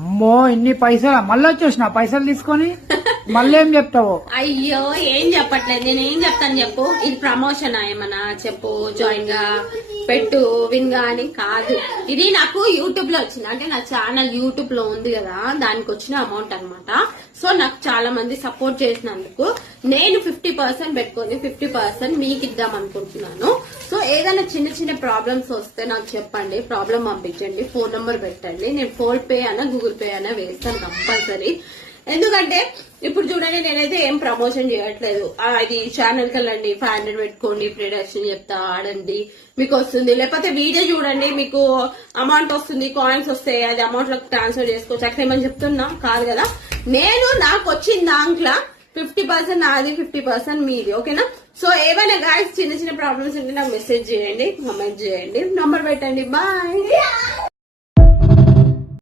అమ్మో ఇన్ని పైసలు మళ్ళీ వచ్చేసిన పైసలు తీసుకొని మళ్ళీ ఏం చెప్తావు? అయ్యో ఏం చెప్పట్లేదు, నేను ఏం చెప్తాను చెప్పు. ఇది ప్రమోషన్ ఏమన్నా చెప్పు, జాయిన్ గా పెట్టు విన్ గా అని కాదు. ఇది నాకు యూట్యూబ్ లో వచ్చింది, అంటే నా ఛానల్ యూట్యూబ్ లో ఉంది కదా, దానికి వచ్చిన అమౌంట్ అన్నమాట. సో నాకు చాలా మంది సపోర్ట్ చేసినందుకు నేను 50% పెట్టుకొని 50% మీకు ఇద్దాం అనుకుంటున్నాను. సో ఏదైనా చిన్న చిన్న ప్రాబ్లమ్స్ వస్తే నాకు చెప్పండి, ప్రాబ్లం పంపించండి, ఫోన్ నంబర్ పెట్టండి, నేను ఫోన్ పే అయినా గూగుల్ పే అయినా వేస్తాను కంపల్సరీ. ఎందుకంటే ఇప్పుడు చూడండి, నేనైతే ఏం ప్రమోషన్ చేయట్లేదు. అది ఛానల్ కి వెళ్ళండి, 500 పెట్టుకోండి, ప్రొడక్షన్ చెప్తా ఆడండి మీకు వస్తుంది, లేకపోతే వీడియో చూడండి మీకు అమౌంట్ వస్తుంది, కాయిన్స్ వస్తాయి, అది అమౌంట్ లో ట్రాన్స్ఫర్ చేసుకోవచ్చు. అక్కడ ఏమని చెప్తున్నా కాదు కదా. నేను నాకు వచ్చిన దాంట్లో 50% నాది, 50% మీది. ఓకేనా? సో ఏమైనా గాయస్ చిన్న చిన్న ప్రాబ్లమ్స్ ఉంటే నాకు మెసేజ్ చేయండి, కామెంట్ చేయండి, నంబర్ పెట్టండి. బాయ్.